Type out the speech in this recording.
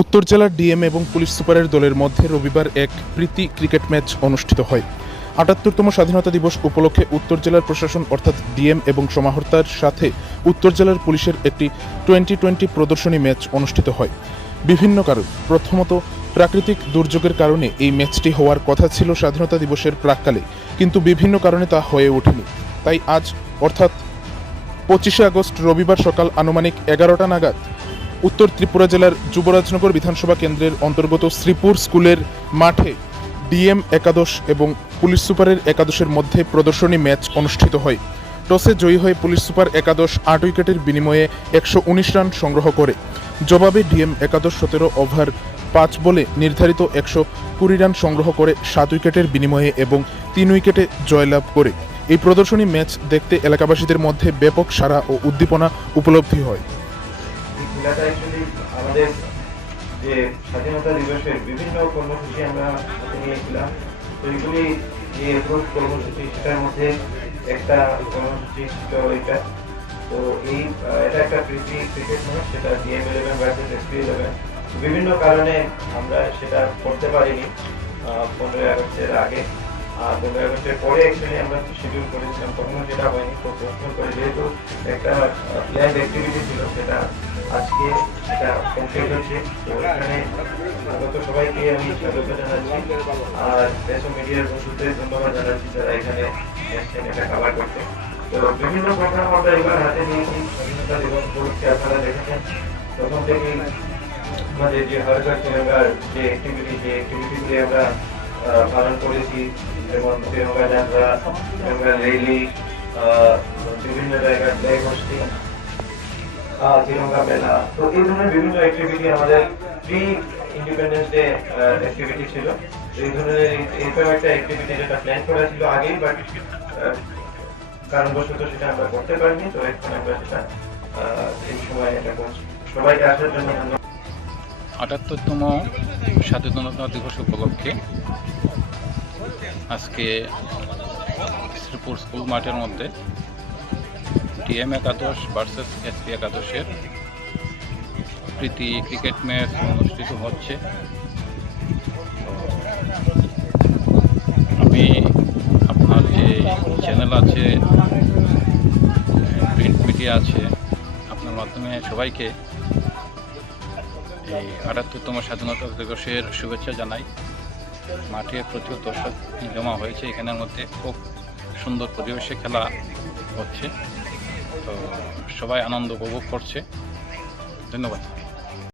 উত্তর জেলার ডিএম এবং পুলিশ সুপারের দলের মধ্যে রবিবার এক প্রীতি ক্রিকেট ম্যাচ অনুষ্ঠিত হয়। আটাত্তরতম স্বাধীনতা দিবস উপলক্ষে উত্তর জেলার প্রশাসন অর্থাৎ ডিএম এবং সমাহর্তার সাথে উত্তর জেলার পুলিশের একটি টোয়েন্টি টোয়েন্টি প্রদর্শনী ম্যাচ অনুষ্ঠিত হয়। বিভিন্ন কারণ। প্রথমত, প্রাকৃতিক দুর্যোগের কারণে এই ম্যাচটি হওয়ার কথা ছিল স্বাধীনতা দিবসের প্রাককালে, কিন্তু বিভিন্ন কারণে তা হয়ে ওঠেনি। তাই আজ, অর্থাৎ পঁচিশে আগস্ট রবিবার সকাল আনুমানিক এগারোটা নাগাদ উত্তর ত্রিপুরা জেলার যুবরাজনগর বিধানসভা কেন্দ্রের অন্তর্গত শ্রীপুর স্কুলের মাঠে ডিএম একাদশ এবং পুলিশ সুপারের একাদশের মধ্যে প্রদর্শনী ম্যাচ অনুষ্ঠিত হয়। টসে জয়ী হয়ে পুলিশ সুপার একাদশ আট উইকেটের বিনিময়ে একশো উনিশ রান সংগ্রহ করে। জবাবে ডিএম একাদশ সতেরো ওভার পাঁচ বলে নির্ধারিত একশো কুড়ি রান সংগ্রহ করে সাত উইকেটের বিনিময়ে এবং তিন উইকেটে জয়লাভ করে। এই প্রদর্শনী ম্যাচ দেখতে এলাকাবাসীদের মধ্যে ব্যাপক সারা ও উদ্দীপনা উপলব্ধি হয়। খেলাটা অ্যাকচুয়ালি আমাদের যে স্বাধীনতা দিবসের বিভিন্ন কর্মসূচি আমরা হাতে নিয়েছিলাম। তো এগুলি যে এপ্রুভ কর্মসূচি, সেটার মধ্যে একটা কর্মসূচি ছিল এটা তো এই এটা একটা প্রীতি ক্রিকেট ম্যাচ সেটা DM eleven versus SP eleven বিভিন্ন কারণে আমরা সেটা করতে পারিনি পনেরোই আগস্টের আগে। পনেরোই পরে অ্যাকচুয়ালি আমরা যেটা হয়নি প্রশ্ন করে যেহেতু একটা প্ল্যান্ড অ্যাক্টিভিটি ছিল, সেটা আজকে এটা কমপ্লিট হচ্ছে, তো এখানে আগত সবাইকে আমি স্বাগত জানাচ্ছি। আর দেশ মিডিয়ার বন্ধুদের ধন্যবাদ জানাচ্ছি যারা এখানে এসেছেন করতে। তো বিভিন্ন প্রোগ্রাম আমরা এবার হাতে নিয়েছি দেখেছেন। প্রথম থেকেই আমাদের যে হরকার যে অ্যাক্টিভিটি যে অ্যাক্টিভিটিগুলি আমরা পালন করেছি যেমন তিরঙ্গা যাত্রা তিরঙ্গা আহ, বিভিন্ন আহ, তিরঙ্গা মেলা। তো এই ধরনের বিভিন্ন অ্যাক্টিভিটি আমাদের প্রি ইন্ডিপেন্ডেন্স ডে অ্যাক্টিভিটি ছিল। এই ধরনের এইরকম একটা অ্যাক্টিভিটি যেটা প্ল্যান করা ছিল আগেই বাট কারণবশত সেটা আমরা করতে পারিনি। তো এখন আমরা সেটা এই সময় এটা করছি। সবাইকে আসার জন্য ধন্যবাদ। আটাত্তরতম স্বাধীনতা দিবস উপলক্ষে আজকে শ্রীপুর স্কুল মাঠের মধ্যে ডিএম একাদশ ভার্সেস এসপি একাদশের প্রীতি ক্রিকেট ম্যাচ অনুষ্ঠিত হচ্ছে। আমি আপনার যে চ্যানেল আছে, প্রিন্ট মিডিয়া আছে, আপনার মাধ্যমে সবাইকে এই আটাত্তরতম স্বাধীনতা দিবসের শুভেচ্ছা জানাই। মাঠে প্রচুর দর্শক জমা হয়েছে এখানের মধ্যে। খুব সুন্দর পরিবেশে খেলা হচ্ছে। তো সবাই আনন্দ উপভোগ করছে। ধন্যবাদ।